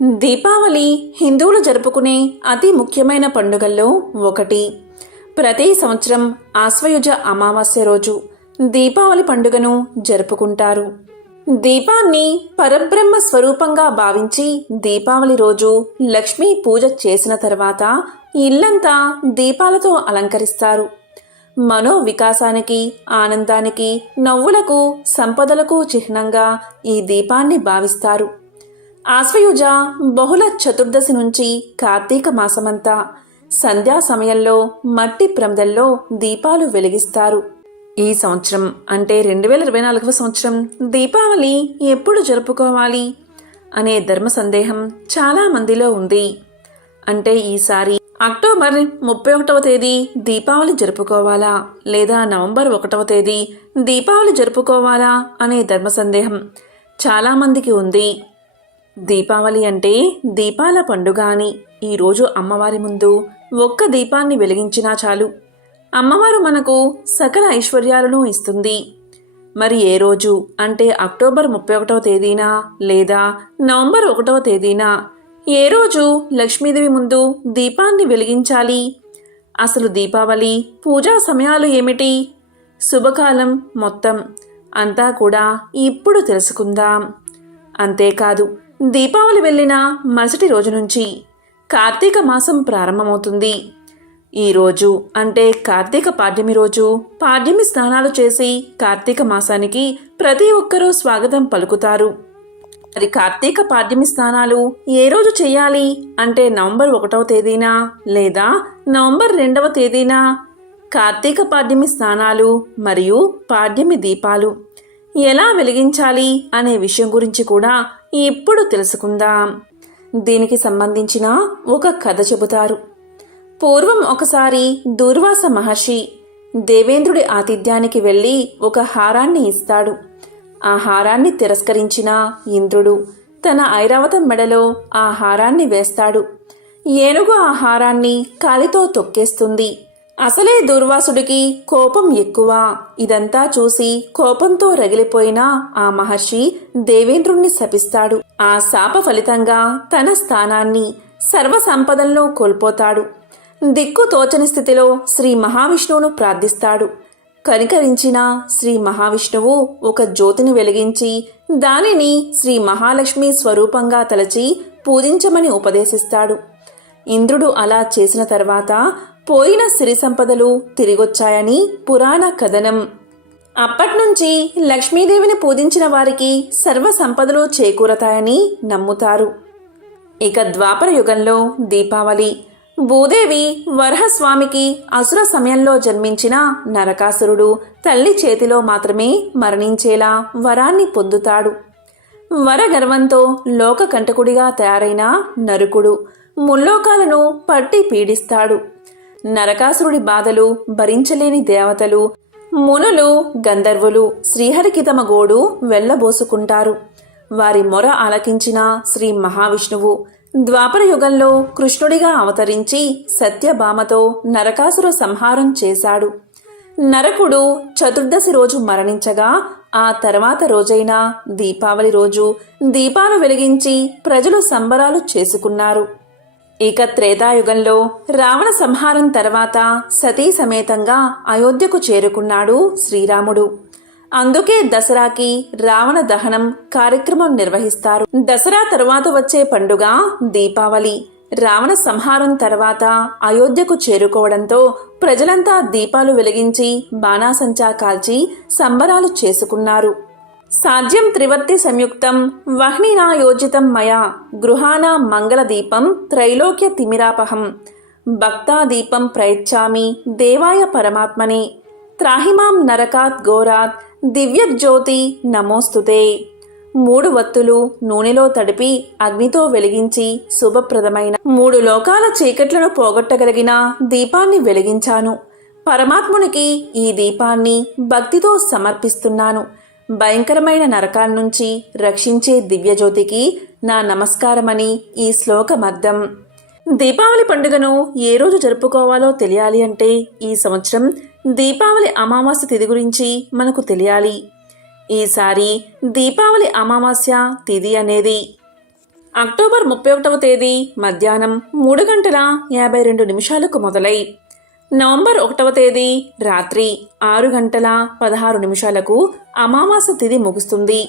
దీపావళి హిందువులు జరుపుకునే అతి ముఖ్యమైన పండుగల్లో ఒకటి. ప్రతి సంవత్సరం ఆశ్వయుజ అమావాస్య రోజు దీపావళి పండుగను జరుపుకుంటారు. దీపాన్ని పరబ్రహ్మ స్వరూపంగా భావించి దీపావళి రోజు లక్ష్మీ పూజ చేసిన తర్వాత ఇల్లంతా దీపాలతో అలంకరిస్తారు. మనో వికాసానికి, ఆనందానికి, నవ్వులకు, సంపదలకు చిహ్నంగా ఈ దీపాన్ని భావిస్తారు. ఆశ్వయుజ బహుళ చతుర్దశి నుంచి కార్తీక మాసమంతా సంధ్యా సమయంలో మట్టి ప్రమిదల్లో దీపాలు వెలిగిస్తారు. ఈ సంవత్సరం అంటే 2024వ సంవత్సరం దీపావళి ఎప్పుడు జరుపుకోవాలి అనే ధర్మ సందేహం చాలా మందిలో ఉంది. అంటే ఈసారి అక్టోబర్ 31వ తేదీ దీపావళి జరుపుకోవాలా లేదా నవంబర్ 1వ తేదీ దీపావళి జరుపుకోవాలా అనే ధర్మ సందేహం చాలా మందికి ఉంది. దీపావళి అంటే దీపాల పండుగ అని ఈరోజు అమ్మవారి ముందు ఒక్క దీపాన్ని వెలిగించినా చాలు, అమ్మవారు మనకు సకల ఐశ్వర్యాలను ఇస్తుంది. మరి ఏ రోజు అంటే అక్టోబర్ 31వ తేదీనా లేదా నవంబర్ 1వ తేదీనా, ఏ రోజు లక్ష్మీదేవి ముందు దీపాన్ని వెలిగించాలి? అసలు దీపావళి పూజా సమయాలు ఏమిటి? శుభకాలం మొత్తం అంతా కూడా ఇప్పుడు తెలుసుకుందాం. అంతేకాదు, దీపావళి వెళ్ళిన మరుసటి రోజు నుంచి కార్తీక మాసం ప్రారంభమవుతుంది. ఈరోజు అంటే కార్తీక పాడ్యమి రోజు పాడ్యమి స్నానాలు చేసి కార్తీక మాసానికి ప్రతి ఒక్కరూ స్వాగతం పలుకుతారు. మరి కార్తీక పాడ్యమి స్నానాలు ఏ రోజు చేయాలి అంటే నవంబర్ 1వ తేదీనా లేదా నవంబర్ 2వ తేదీనా? కార్తీక పాడ్యమి స్నానాలు మరియు పాడ్యమి దీపాలు ఎలా వెలిగించాలి అనే విషయం గురించి కూడా ఇప్పుడు తెలుసుకుందాం. దీనికి సంబంధించిన ఒక కథ చెబుతారు. పూర్వం ఒకసారి దూర్వాస మహర్షి దేవేంద్రుడి ఆతిథ్యానికి వెళ్ళి ఒక హారాన్ని ఇస్తాడు. ఆ హారాన్ని తిరస్కరించిన ఇంద్రుడు తన ఐరావతం మెడలో ఆ హారాన్ని వేస్తాడు. ఏనుగు ఆ హారాన్ని కాలితో తొక్కేస్తుంది. అసలే దూర్వాసుడికి కోపం ఎక్కువ. ఇదంతా చూసి కోపంతో రగిలిపోయిన ఆ మహర్షి దేవేంద్రుణ్ణి శపిస్తాడు. ఆ శాప ఫలితంగా తన స్థానాన్ని, సర్వ సంపదలను కోల్పోతాడు. దిక్కు తోచని స్థితిలో శ్రీ మహావిష్ణువును ప్రార్థిస్తాడు. కనికరించిన శ్రీ మహావిష్ణువు ఒక జ్యోతిని వెలిగించి దానిని శ్రీ మహాలక్ష్మి స్వరూపంగా తలచి పూజించమని ఉపదేశిస్తాడు. ఇంద్రుడు అలా చేసిన తర్వాత పోయిన సిరి సంపదలు తిరిగొచ్చాయని పురాణ కథనం. అప్పట్నుంచి లక్ష్మీదేవిని పూజించిన వారికి సర్వ సంపదలు చేకూరతాయని నమ్ముతారు. ఇక ద్వాపర యుగంలో దీపావళి భూదేవి వరహస్వామికి అసుర సమయంలో జన్మించిన నరకాసురుడు తల్లి చేతిలో మాత్రమే మరణించేలా వరాన్ని పొందుతాడు. వరగర్వంతో లోకకంటకుడిగా తయారైన నరుకుడు ముల్లోకాలను పట్టి పీడిస్తాడు. నరకాసురుడి బాధలు భరించలేని దేవతలు, మునులు, గంధర్వులు శ్రీహరికి తమ గోడు వెళ్లబోసుకుంటారు. వారి మొర ఆలకించిన శ్రీ మహావిష్ణువు ద్వాపర యుగంలో కృష్ణుడిగా అవతరించి సత్యభామతో నరకాసుర సంహారం చేశాడు. నరకుడు చతుర్దశి రోజు మరణించగా ఆ తర్వాత రోజైన దీపావళి రోజు దీపాలు వెలిగించి ప్రజలు సంబరాలు చేసుకున్నారు. ఇక త్రేతాయుగంలో రావణ సంహారం తర్వాత సతీ సమేతంగా అయోధ్యకు చేరుకున్నాడు శ్రీరాముడు. అందుకే దసరాకి రావణ దహనం కార్యక్రమం నిర్వహిస్తారు. దసరా తరువాత వచ్చే పండుగ దీపావళి. రావణ సంహారం తర్వాత అయోధ్యకు చేరుకోవడంతో ప్రజలంతా దీపాలు వెలిగించి బాణాసంచా కాల్చి సంబరాలు చేసుకున్నారు. సాధ్యం త్రివర్తి సంయుక్తం వహ్నినా యోజితం మయా గృహానా మంగళదీపం త్రైలోక్య తిమిరాపహం భక్తాదీపం ప్రయచ్చామి దేవాయ పరమాత్మనే త్రాహిమాం నరకాత్ ఘోరాత్ దివ్యజ్యోతి నమోస్తుతే. 3 వత్తులు నూనెలో తడిపి అగ్నితో వెలిగించి శుభప్రదమైన 3 లోకాల చీకట్లను పోగొట్టగలిగిన దీపాన్ని వెలిగించాను. పరమాత్మునికి ఈ దీపాన్ని భక్తితో సమర్పిస్తున్నాను. భయంకరమైన నరకాల నుంచి రక్షించే దివ్యజ్యోతికి నా నమస్కారమని ఈ శ్లోకమర్థం. దీపావళి పండుగను ఏ రోజు జరుపుకోవాలో తెలియాలి అంటే ఈ సంవత్సరం దీపావళి అమావాస్య తిథి గురించి మనకు తెలియాలి. ఈసారి దీపావళి అమావాస్య తిథి అనేది అక్టోబర్ 31వ తేదీ మధ్యాహ్నం 3:52 మొదలై నవంబర్ 1వ తేదీ రాత్రి 6:16 అమావాస్య తిథి ముగుస్తుంది.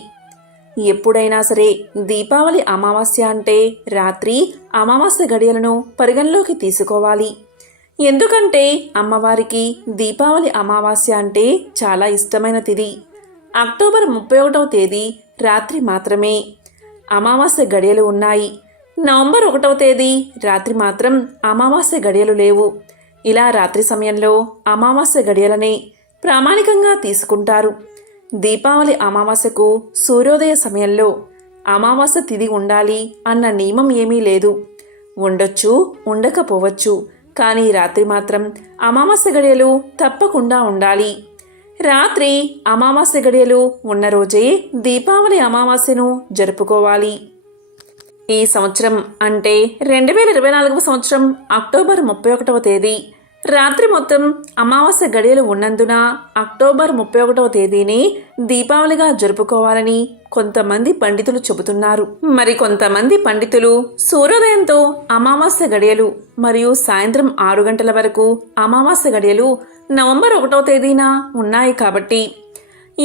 ఎప్పుడైనా సరే దీపావళి అమావాస్య అంటే రాత్రి అమావాస్య గడియలను పరిగణలోకి తీసుకోవాలి. ఎందుకంటే అమ్మవారికి దీపావళి అమావాస్య అంటే చాలా ఇష్టమైన తిథి. అక్టోబర్ 31వ తేదీ రాత్రి మాత్రమే అమావాస్య గడియలు ఉన్నాయి. నవంబర్ 1వ తేదీ రాత్రి మాత్రం అమావాస్య గడియలు లేవు. ఇలా రాత్రి సమయంలో అమావాస్య గడియలనే ప్రామాణికంగా తీసుకుంటారు. దీపావళి అమావాస్యకు సూర్యోదయ సమయంలో అమావాస్య తిథి ఉండాలి అన్న నియమం ఏమీ లేదు. ఉండొచ్చు, ఉండకపోవచ్చు. కానీ రాత్రి మాత్రం అమావాస్య గడియలు తప్పకుండా ఉండాలి. రాత్రి అమావాస్య గడియలు ఉన్న రోజే దీపావళి అమావాస్యను జరుపుకోవాలి. ఈ సంవత్సరం అంటే 2024 సంవత్సరం అక్టోబర్ 31వ తేదీ రాత్రి మొత్తం అమావాస్య గడియలు ఉన్నందున అక్టోబర్ 31వ తేదీని దీపావళిగా జరుపుకోవాలని కొంతమంది పండితులు చెబుతున్నారు. మరి కొంతమంది పండితులు సూర్యోదయంతో అమావాస్య గడియలు మరియు సాయంత్రం 6 గంటల వరకు అమావాస్య గడియలు నవంబర్ 1వ తేదీన ఉన్నాయి కాబట్టి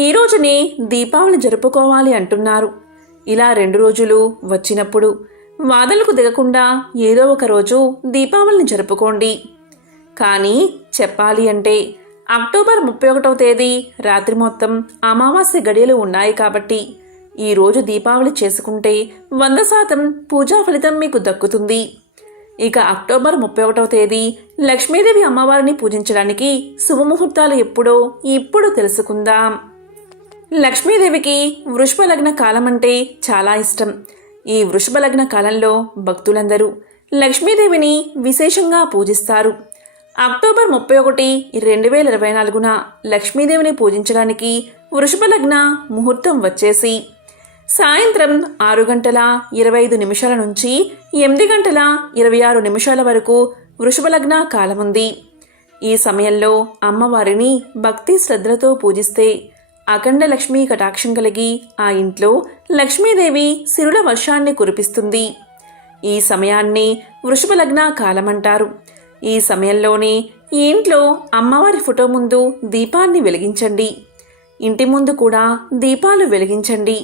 ఈ రోజునే దీపావళి జరుపుకోవాలి అంటున్నారు. ఇలా 2 రోజులు వచ్చినప్పుడు వాదనలకు దిగకుండా ఏదో ఒక రోజు దీపావళిని జరుపుకోండి. కానీ చెప్పాలి అంటే అక్టోబర్ 31వ తేదీ రాత్రి మొత్తం అమావాస్య గడియలు ఉన్నాయి కాబట్టి ఈరోజు దీపావళి చేసుకుంటే 100% పూజా ఫలితం మీకు దక్కుతుంది. ఇక అక్టోబర్ 31వ తేదీ లక్ష్మీదేవి అమ్మవారిని పూజించడానికి శుభముహూర్తాలు ఎప్పుడో ఇప్పుడు తెలుసుకుందాం. లక్ష్మీదేవికి వృషభ లగ్న కాలం అంటే చాలా ఇష్టం. ఈ వృషభ లగ్న కాలంలో భక్తులందరూ లక్ష్మీదేవిని విశేషంగా పూజిస్తారు. అక్టోబర్ 31, 2024న లక్ష్మీదేవిని పూజించడానికి వృషభ లగ్న ముహూర్తం వచ్చేసి సాయంత్రం 6:25 నుంచి 8:26 వరకు వృషభ లగ్న కాలముంది. ఈ సమయంలో అమ్మవారిని భక్తి శ్రద్ధలతో పూజిస్తే అఖండ లక్ష్మీ కటాక్షం కలిగి ఆ ఇంట్లో లక్ష్మీదేవి సిరుల వర్షాన్ని కురిపిస్తుంది. ఈ సమయాన్ని వృషభ లగ్న కాలమంటారు. ఈ సమయంలోనే ఈ ఇంట్లో అమ్మవారి ఫోటో ముందు దీపాన్ని వెలిగించండి. ఇంటి ముందు కూడా దీపాలు వెలిగించండి.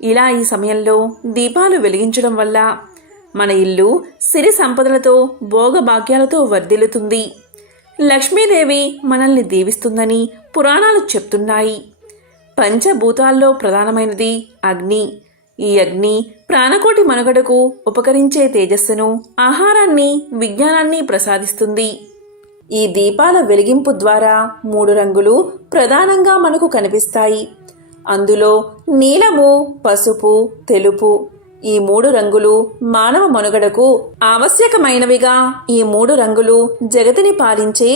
ఇలా ఈ సమయంలో దీపాలు వెలిగించడం వల్ల మన ఇల్లు సిరి సంపదలతో భోగభాగ్యాలతో వర్ధిల్లుతుంది. లక్ష్మీదేవి మనల్ని దీవిస్తుందని పురాణాలు చెప్తున్నాయి. పంచభూతాల్లో ప్రధానమైనది అగ్ని. ఈ అగ్ని ప్రాణకోటి మనుగడకు ఉపకరించే తేజస్సును, ఆహారాన్ని, విజ్ఞానాన్ని ప్రసాదిస్తుంది. ఈ దీపాల వెలిగింపు ద్వారా 3 రంగులు ప్రధానంగా మనకు కనిపిస్తాయి. అందులో నీలము, పసుపు, తెలుపు ఈ 3 రంగులు మానవ మనుగడకు ఆవశ్యకమైనవిగా. ఈ 3 రంగులు జగతిని పాలించే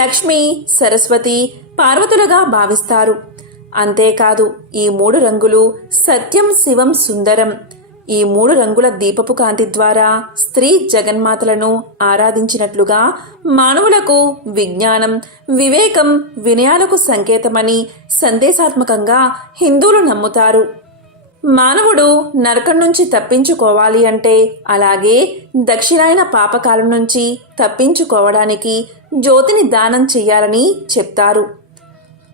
లక్ష్మి, సరస్వతి, పార్వతులుగా భావిస్తారు. అంతేకాదు ఈ 3 రంగులు సత్యం, శివం, సుందరం. ఈ 3 రంగుల దీపపు కాంతి ద్వారా స్త్రీ జగన్మాతలను ఆరాధించినట్లుగా మానవులకు విజ్ఞానం, వివేకం, వినయాలకు సంకేతమని సందేశాత్మకంగా హిందువులు నమ్ముతారు. మానవుడు నరకం నుంచి తప్పించుకోవాలి అంటే, అలాగే దక్షిణాయన పాపకాలం నుంచి తప్పించుకోవడానికి జ్యోతిని దానం చెయ్యాలని చెప్తారు.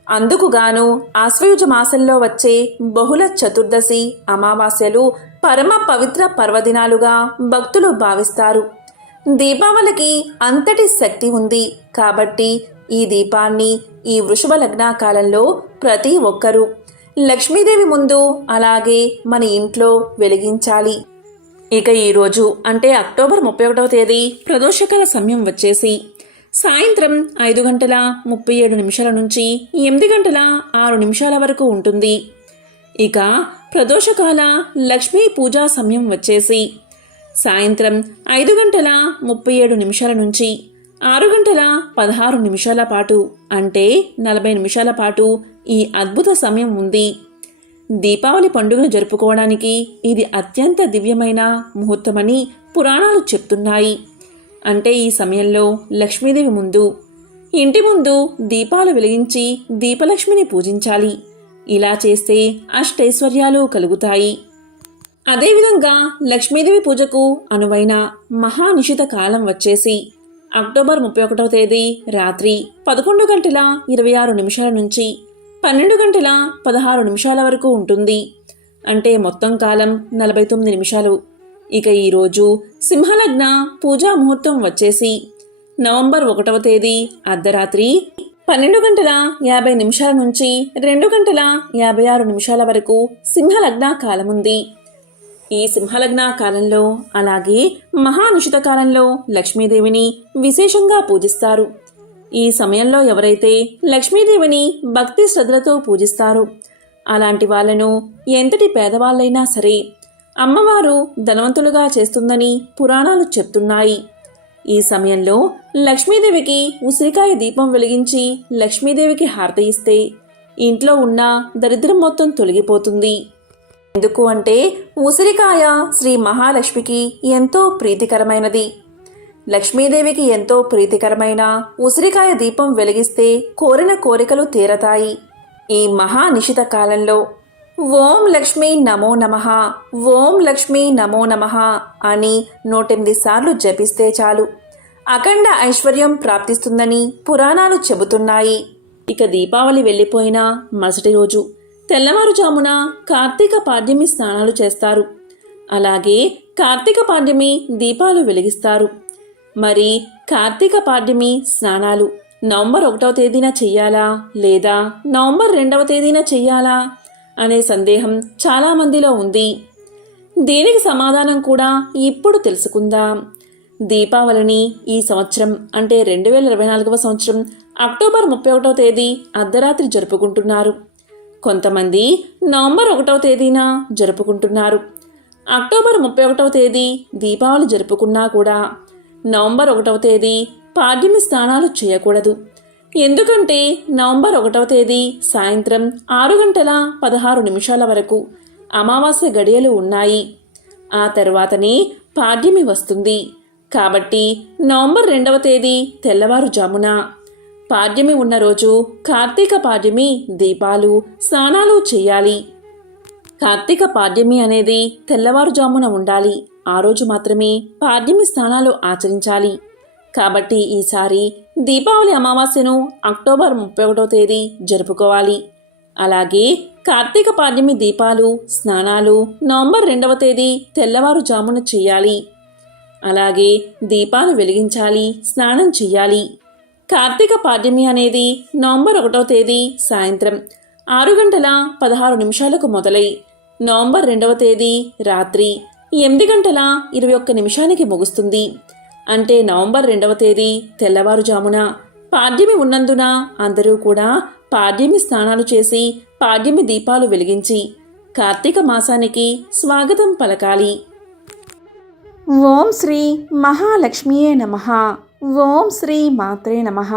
అందుకుగాను ఆశ్వయుజ మాసంలో వచ్చే బహుళ చతుర్దశి, అమావాస్యలు పరమ పవిత్ర పర్వదినాలుగా భక్తులు భావిస్తారు. దీపావళికి అంతటి శక్తి ఉంది కాబట్టి ఈ దీపాన్ని ఈ వృషభ లగ్న కాలంలో ప్రతి ఒక్కరూ లక్ష్మీదేవి ముందు, అలాగే మన ఇంట్లో వెలిగించాలి. ఇక ఈరోజు అంటే అక్టోబర్ 31వ తేదీ ప్రదోషకాల సమయం వచ్చేసి సాయంత్రం 5:37 నుంచి 8:06 వరకు ఉంటుంది. ఇక ప్రదోషకాల లక్ష్మీ పూజా సమయం వచ్చేసి సాయంత్రం 5:37 నుంచి 6:16 పాటు అంటే 40 నిమిషాల పాటు ఈ అద్భుత సమయం ఉంది. దీపావళి పండుగను జరుపుకోవడానికి ఇది అత్యంత దివ్యమైన ముహూర్తమని పురాణాలు చెప్తున్నాయి. అంటే ఈ సమయంలో లక్ష్మీదేవి ముందు, ఇంటి ముందు దీపాలు వెలిగించి దీపలక్ష్మిని పూజించాలి. ఇలా చేస్తే అష్టైశ్వర్యాలు కలుగుతాయి. అదేవిధంగా లక్ష్మీదేవి పూజకు అనువైన మహానిషిత కాలం వచ్చేసి అక్టోబర్ 31వ తేదీ రాత్రి 11:26 నుంచి 12:16 వరకు ఉంటుంది. అంటే మొత్తం కాలం 49 నిమిషాలు. ఇక ఈరోజు సింహలగ్న పూజా ముహూర్తం వచ్చేసి నవంబర్ 1వ తేదీ అర్ధరాత్రి 12:50 నుంచి 2:56 వరకు సింహలగ్న కాలముంది. ఈ సింహలగ్న కాలంలో అలాగే మహానిషిత కాలంలో లక్ష్మీదేవిని విశేషంగా పూజిస్తారు. ఈ సమయంలో ఎవరైతే లక్ష్మీదేవిని భక్తి శ్రద్ధలతో పూజిస్తారో అలాంటి వాళ్లను ఎంతటి పేదవాళ్ళైనా సరే అమ్మవారు ధనవంతులుగా చేస్తుందని పురాణాలు చెప్తున్నాయి. ఈ సమయంలో లక్ష్మీదేవికి ఉసిరికాయ దీపం వెలిగించి లక్ష్మీదేవికి హారతి ఇస్తే ఇంట్లో ఉన్న దరిద్రం మొత్తం తొలగిపోతుంది. ఎందుకు అంటే ఉసిరికాయ శ్రీ మహాలక్ష్మికి ఎంతో ప్రీతికరమైనది. లక్ష్మీదేవికి ఎంతో ప్రీతికరమైన ఉసిరికాయ దీపం వెలిగిస్తే కోరిన కోరికలు తీరతాయి. ఈ మహానిషిత కాలంలో ఓం లక్ష్మీ నమో నమః, ఓం లక్ష్మీ నమో నమః అని 108 సార్లు జపిస్తే చాలు అఖండ ఐశ్వర్యం ప్రాప్తిస్తుందని పురాణాలు చెబుతున్నాయి. ఇక దీపావళి వెళ్ళిపోయిన మరుసటి రోజు తెల్లవారుజామున కార్తీక పాడ్యమి స్నానాలు చేస్తారు. అలాగే కార్తీక పాడ్యమి దీపాలు వెలిగిస్తారు. మరి కార్తీక పాడ్యమి స్నానాలు నవంబర్ 1వ తేదీన చెయ్యాలా లేదా నవంబర్ 2వ తేదీన చెయ్యాలా అనే సందేహం చాలామందిలో ఉంది. దీనికి సమాధానం కూడా ఇప్పుడు తెలుసుకుందాం. దీపావళిని ఈ సంవత్సరం అంటే 2024వ సంవత్సరం అక్టోబర్ 31వ తేదీ అర్ధరాత్రి జరుపుకుంటున్నారు. కొంతమంది నవంబర్ 1వ తేదీన జరుపుకుంటున్నారు. అక్టోబర్ 31వ తేదీ దీపావళి జరుపుకున్నా కూడా నవంబర్ 1వ తేదీ పాడ్యమి స్నానాలు చేయకూడదు. ఎందుకంటే నవంబర్ 1వ తేదీ సాయంత్రం 6:16 వరకు అమావాస్య గడియలు ఉన్నాయి. ఆ తర్వాతనే పాడ్యమి వస్తుంది. కాబట్టి నవంబర్ 2వ తేదీ తెల్లవారుజామున పాడ్యమి ఉన్న రోజు కార్తీక పాడ్యమి దీపాలు స్నానాలు చేయాలి. కార్తీక పాడ్యమి అనేది తెల్లవారుజామున ఉండాలి. ఆ రోజు మాత్రమే పాడ్యమి స్నానాలు ఆచరించాలి. కాబట్టి ఈసారి దీపావళి అమావాస్యను అక్టోబర్ 31వ తేదీ జరుపుకోవాలి. అలాగే కార్తీక పాడ్యమి దీపాలు స్నానాలు నవంబర్ 2వ తేదీ తెల్లవారుజామున చేయాలి. అలాగే దీపాలు వెలిగించాలి, స్నానం చెయ్యాలి. కార్తీక పాడ్యమి అనేది నవంబర్ 1వ తేదీ సాయంత్రం 6:16 మొదలై నవంబర్ 2వ తేదీ రాత్రి 8:21 ముగుస్తుంది. అంటే నవంబర్ 2వ తేదీ తెల్లవారుజామున పాడ్యమి ఉన్నందున అందరూ కూడా పాడ్యమి స్నానాలు చేసి పాడ్యమి దీపాలు వెలిగించి కార్తీక మాసానికి స్వాగతం పలకాలి. ఓం శ్రీ మహాలక్ష్మియే నమః. ఓం శ్రీ మాత్రే నమః.